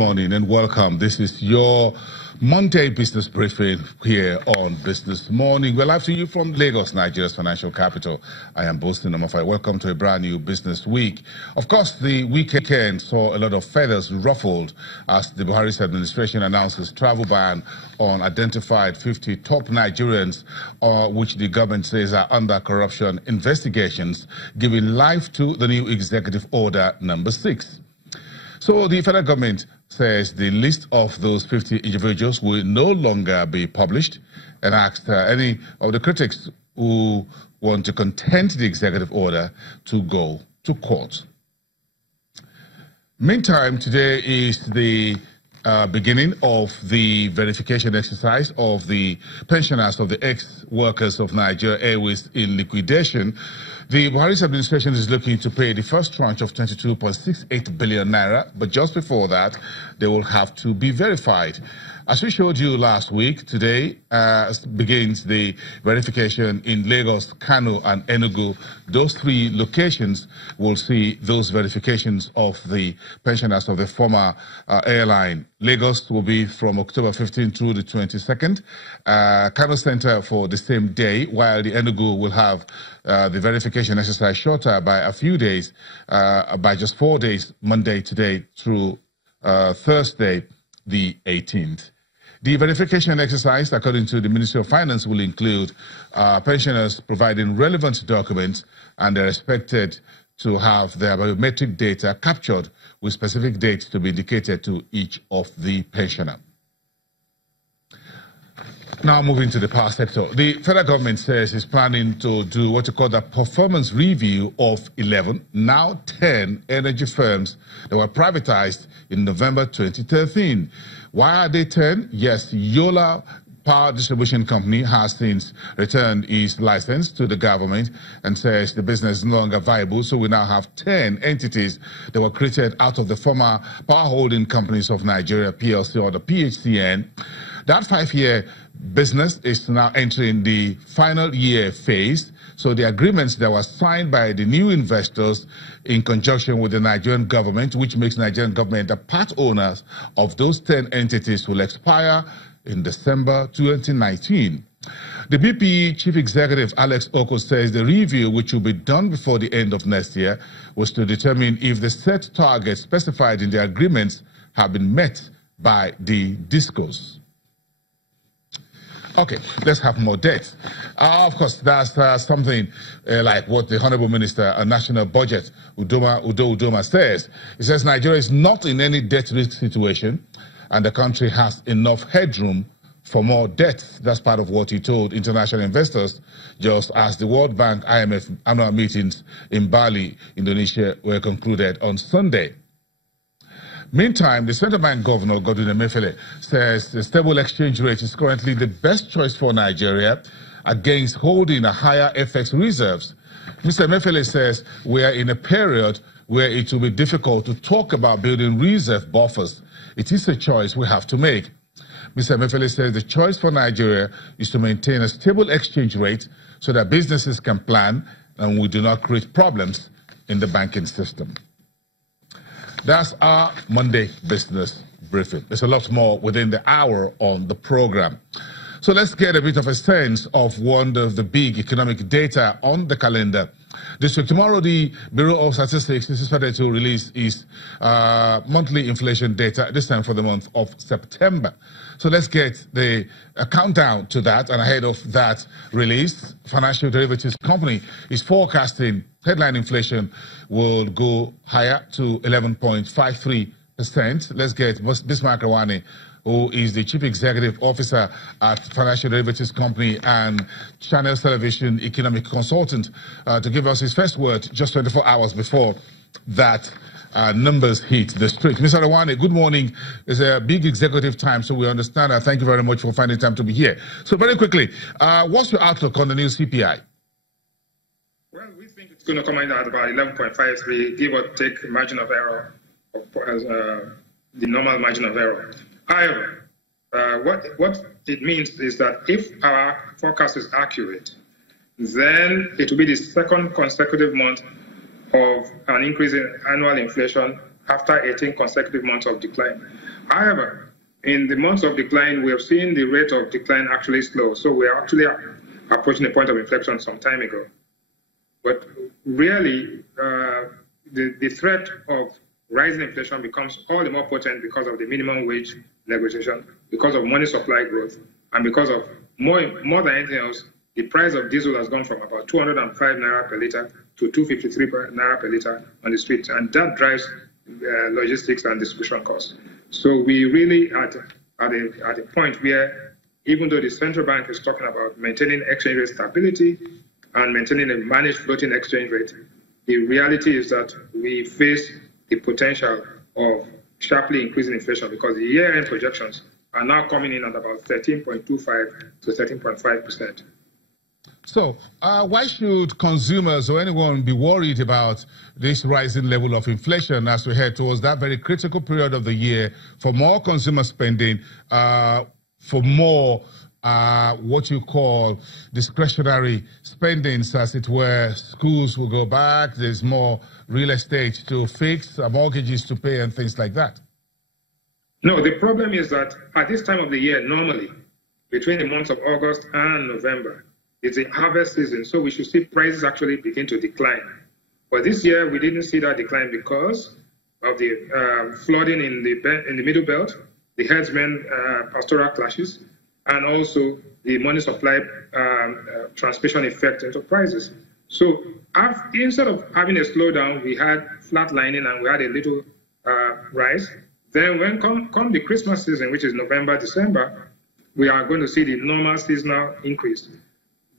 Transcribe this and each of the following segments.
morning and welcome. This is your Monday business briefing here on Business Morning. We're live to you from Lagos, Nigeria's financial capital. I am Boston Namafai. Welcome to a brand new business week. Of course, the weekend saw a lot of feathers ruffled as the Buhari's administration announces travel ban on identified 50 top Nigerians, which the government says are under corruption investigations, giving life to the new executive order number 6. So the federal government says the list of those 50 individuals will no longer be published and asked any of the critics who want to contest the executive order to go to court. Meantime, today is the beginning of the verification exercise of the pensioners of the ex-workers of Nigeria Airways in liquidation. The Buhari's administration is looking to pay the first tranche of 22.68 billion naira, but just before that, they will have to be verified. As we showed you last week, today begins the verification in Lagos, Kano, and Enugu. Those 3 locations will see those verifications of the pensioners of the former airline. Lagos will be from October 15 through the 22nd. Kano Center for the same day, while the Enugu will have the verification exercise shorter by a few days, by just 4 days, Monday today through Thursday, the 18th. The verification exercise, according to the Ministry of Finance, will include pensioners providing relevant documents, and they're expected to have their biometric data captured with specific dates to be indicated to each of the pensioner. Now moving to the power sector. The federal government says it's planning to do what you call the performance review of 11, now 10 energy firms that were privatized in November 2013. Why are they 10? Yes, Yola Power Distribution Company has since returned its license to the government and says the business is no longer viable. So we now have 10 entities that were created out of the former Power Holding Companies of Nigeria, PLC, or the PHCN. That 5-year business is now entering the final year phase. So the agreements that were signed by the new investors in conjunction with the Nigerian government, which makes Nigerian government the part owners of those 10 entities, will expire in December 2019. The BP Chief Executive Alex Oko says the review, which will be done before the end of next year, was to determine if the set targets specified in the agreements have been met by the DISCOs. Okay, let's have more debt. Of course, that's something like what the Honorable Minister of National Budget, Udo Udoma, says. He says Nigeria is not in any debt risk situation, and the country has enough headroom for more debt. That's part of what he told international investors, just as the World Bank IMF annual meetings in Bali, Indonesia, were concluded on Sunday. Meantime, the Central Bank Governor, Godwin Emefiele, says the stable exchange rate is currently the best choice for Nigeria against holding a higher FX reserves. Mr. Emefiele says we are in a period where it will be difficult to talk about building reserve buffers. It is a choice we have to make. Mr. Emefiele says the choice for Nigeria is to maintain a stable exchange rate so that businesses can plan and we do not create problems in the banking system. That's our Monday business briefing. There's a lot more within the hour on the program. So let's get a bit of a sense of one of the big economic data on the calendar. This week, tomorrow, the Bureau of Statistics is expected to release its monthly inflation data, this time for the month of September. So let's get the countdown to that. And ahead of that release, Financial Derivatives Company is forecasting headline inflation will go higher to 11.53%. Let's get Bismarck Rewane, who is the Chief Executive Officer at Financial Derivatives Company and Channel Television Economic Consultant, to give us his first word just 24 hours before that numbers hit the street. Mr. Rewane, good morning. It's a big executive time, so we understand. Thank you very much for finding time to be here. So very quickly, what's your outlook on the new CPI? Well, we think it's going to come in at about 11.53, give or take margin of error, the normal margin of error. However, what it means is that if our forecast is accurate, then it will be the second consecutive month of an increase in annual inflation after 18 consecutive months of decline. However, in the months of decline, we have seen the rate of decline actually slow. So we are actually approaching a point of inflection some time ago. But really, the threat of rising inflation becomes all the more potent because of the minimum wage negotiation, because of money supply growth, and because of more than anything else, the price of diesel has gone from about 205 naira per liter to 253 naira per liter on the streets, and that drives logistics and distribution costs. So we really at a point where, even though the central bank is talking about maintaining exchange rate stability and maintaining a managed floating exchange rate, the reality is that we face the potential of sharply increasing inflation because the year-end projections are now coming in at about 13.25 to 13.5%. So why should consumers or anyone be worried about this rising level of inflation as we head towards that very critical period of the year for more consumer spending, for more what you call discretionary spendings, as it were? Schools will go back, there's more real estate to fix, mortgages to pay, and things like that. No, the problem is that at this time of the year, normally, between the months of August and November, it's a harvest season, so we should see prices actually begin to decline. But this year, we didn't see that decline because of the flooding in the Middle Belt, the herdsmen pastoral clashes, and also the money supply transmission effect into prices. So instead of having a slowdown, we had flatlining and we had a little rise. Then when come the Christmas season, which is November, December, we are going to see the normal seasonal increase.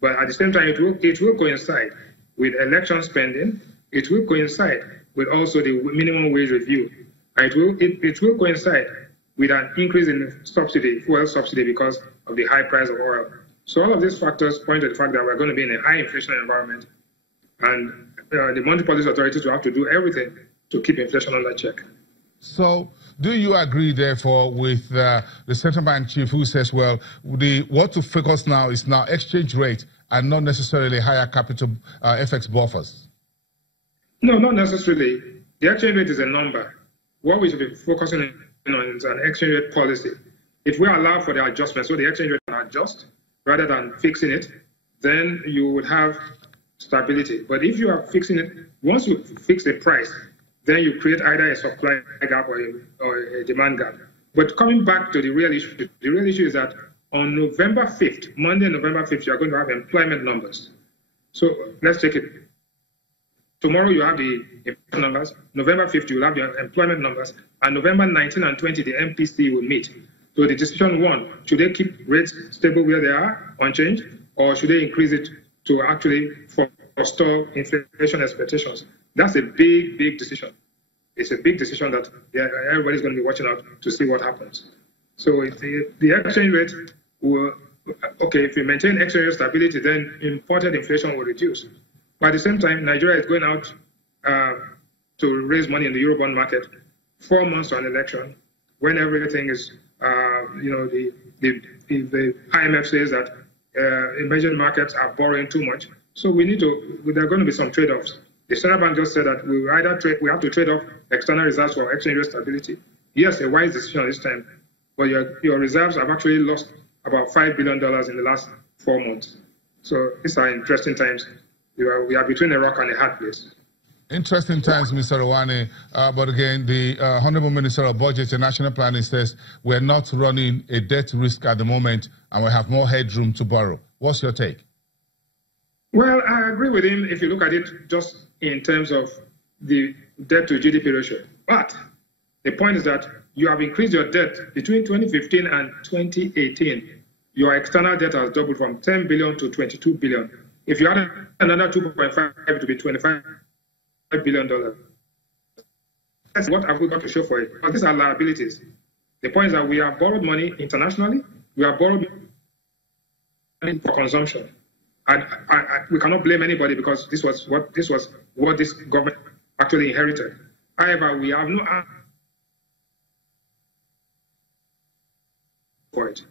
But at the same time, it will coincide with election spending. It will coincide with also the minimum wage review. And it will coincide with an increase in the subsidy, fuel subsidy, because of the high price of oil. So all of these factors point to the fact that we're going to be in a high inflation environment, and the monetary policy authorities will have to do everything to keep inflation under check. So do you agree, therefore, with the central bank chief who says, well, what to focus now is exchange rate and not necessarily higher capital FX buffers? No, not necessarily. The exchange rate is a number. What we should be focusing on is an exchange rate policy. If we allow for the adjustment, so the exchange rate can adjust rather than fixing it, then you would have stability. But if you are fixing it, once you fix the price, then you create either a supply gap or a demand gap. But coming back to the real issue is that on November 5th, Monday, November 5th, you are going to have employment numbers. So let's take it. Tomorrow you have the employment numbers. November 5th, you will have the employment numbers. And November 19 and 20, the MPC will meet. So the decision one, should they keep rates stable where they are, unchanged, or should they increase it to actually forestall inflation expectations? That's a big, big decision. It's a big decision that everybody's going to be watching out to see what happens. So if the exchange rate will, if we maintain exchange rate stability, then imported inflation will reduce. But at the same time, Nigeria is going out to raise money in the Eurobond market 4 months to an election, when everything is, the IMF says that emerging markets are borrowing too much. So there are going to be some trade-offs. The central bank just said that we have to trade off external reserves for exchange rate stability. Yes, a wise decision this time, but your reserves have actually lost about $5 billion in the last 4 months. So these are interesting times. We are between a rock and a hard place. Interesting times, Mr. Rewane. But again, the Honorable Minister of Budget and National Planning says we're not running a debt risk at the moment and we have more headroom to borrow. What's your take? Well, I agree with him if you look at it just in terms of the debt to GDP ratio. But the point is that you have increased your debt between 2015 and 2018. Your external debt has doubled from 10 billion to 22 billion. If you add another 2.5 to be $25 billion, that's what have we got to show for it? Because these are liabilities. The point is that we have borrowed money internationally. We have borrowed money for consumption. And we cannot blame anybody because this was what this government actually inherited. However, we have no answer for it.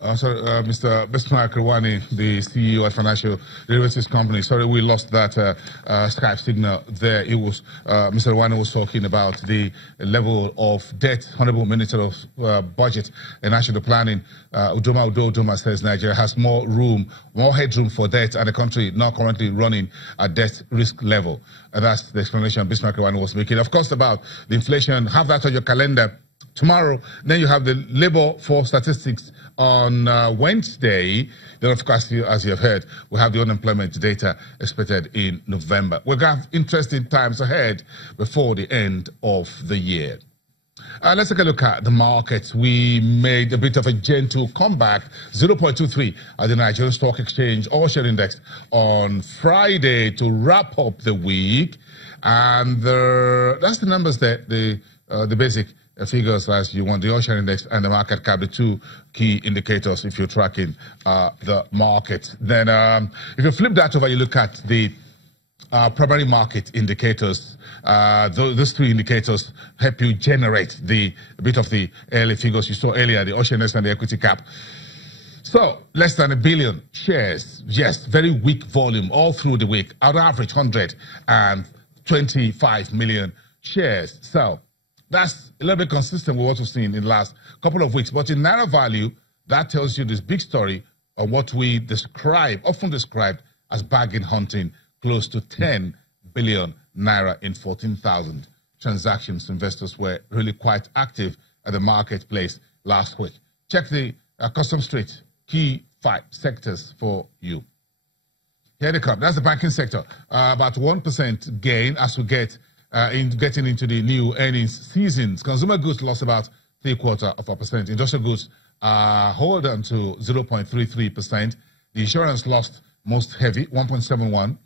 Mr. Bismarck Rewane, the CEO at Financial Derivatives Company. Sorry, we lost that Skype signal there. It was Mr. Rewane was talking about the level of debt. Honorable Minister of Budget and National Planning, Udoma says Nigeria has more headroom for debt, and the country not currently running at debt risk level. And that's the explanation Bismarck Rewane was making. Of course, about the inflation. Have that on your calendar. Tomorrow, then you have the labor force statistics on Wednesday. Then, of course, as you have heard, we have the unemployment data expected in November. We're going to have interesting times ahead before the end of the year. Let's take a look at the markets. We made a bit of a gentle comeback, 0.23 at the Nigerian Stock Exchange All-Share Index on Friday to wrap up the week. And that's the numbers there, the basic figures as you want, the All-Share Index and the market cap, the two key indicators if you're tracking the market. Then if you flip that over, you look at the primary market indicators. Those three indicators help you generate a bit of the early figures you saw earlier, the All-Share Index and the equity cap. So, less than 1 billion shares. Yes, very weak volume all through the week. On average, 125 million shares. So, that's a little bit consistent with what we've seen in the last couple of weeks. But in Naira value, that tells you this big story of what we often describe as bargain hunting, close to 10 billion Naira in 14,000 transactions. Investors were really quite active at the marketplace last week. Check the Custom Street key 5 sectors for you. Here they come. That's the banking sector. About 1% gain as we getting into the new earnings seasons. Consumer goods lost about 0.75%. Industrial goods hold on to 0.33%. The insurance lost most heavy, 1.71%.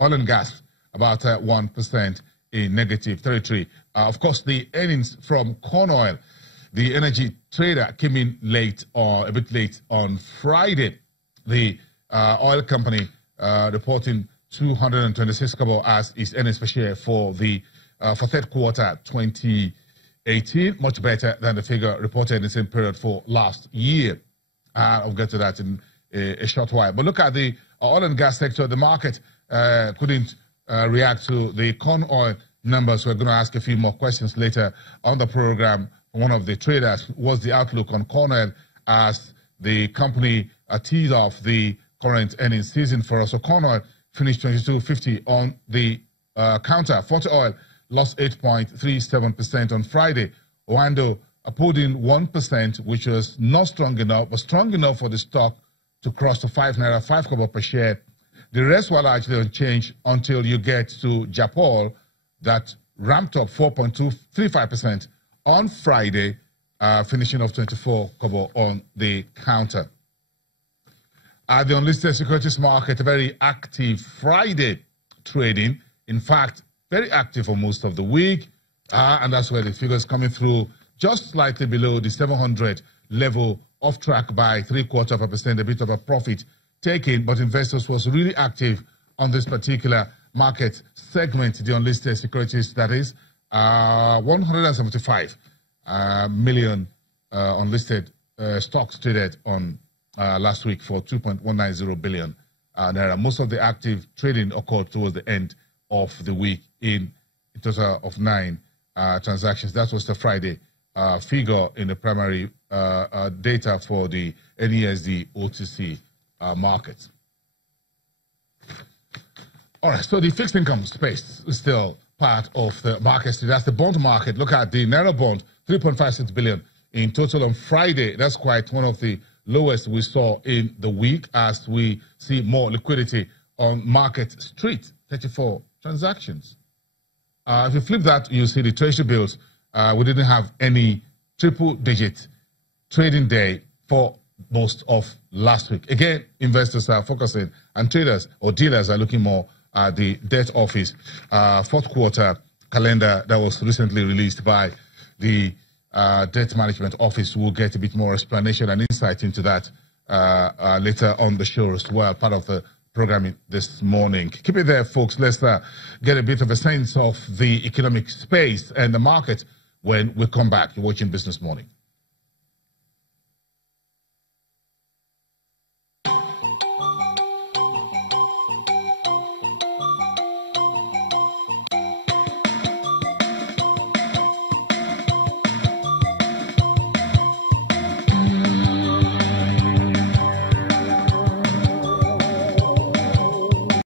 Oil and gas, about 1% in negative territory. Of course, the earnings from corn oil, the energy trader came in a bit late on Friday. The oil company reporting 226 kobo as its earnings per share for third quarter 2018, much better than the figure reported in the same period for last year. I'll get to that in a short while. But look at the oil and gas sector. The market couldn't react to the corn oil numbers. We're going to ask a few more questions later on the program. One of the traders was the outlook on corn oil as the company teased off the current earnings season for us. So corn oil finished 22.50 on the counter. 40 oil lost 8.37% on Friday. Wando pulled in 1%, which was not strong enough, but strong enough for the stock to cross to 5 Naira, 5 kobo per share. The rest were largely unchanged until you get to Japol, that ramped up 4.235% on Friday, finishing off 24 kobo on the counter. At the unlisted securities market, a very active Friday trading. In fact, very active for most of the week. And that's where the figures coming through just slightly below the 700 level, off track by 0.75%, a bit of a profit taken. But investors was really active on this particular market segment, the unlisted securities, that is 175 million unlisted stocks traded on last week for 2.190 billion naira. Most of the active trading occurred towards the end of the week in a total of 9 transactions. That was the Friday figure in the primary data for the NESD OTC markets. All right, so the fixed income space is still part of the market. That's the bond market. Look at the Naira bond, 3.56 billion in total on Friday. That's quite one of the lowest we saw in the week as we see more liquidity on Market Street, 34 transactions. If you flip that, you see the treasury bills. We didn't have any triple-digit trading day for most of last week. Again, investors are focusing, and traders or dealers are looking more at the debt office fourth quarter calendar that was recently released by the Debt Management Office. We'll get a bit more explanation and insight into that later on the show as well, part of the programming this morning. Keep it there, folks. Let's get a bit of a sense of the economic space and the market when we come back. You're watching Business Morning.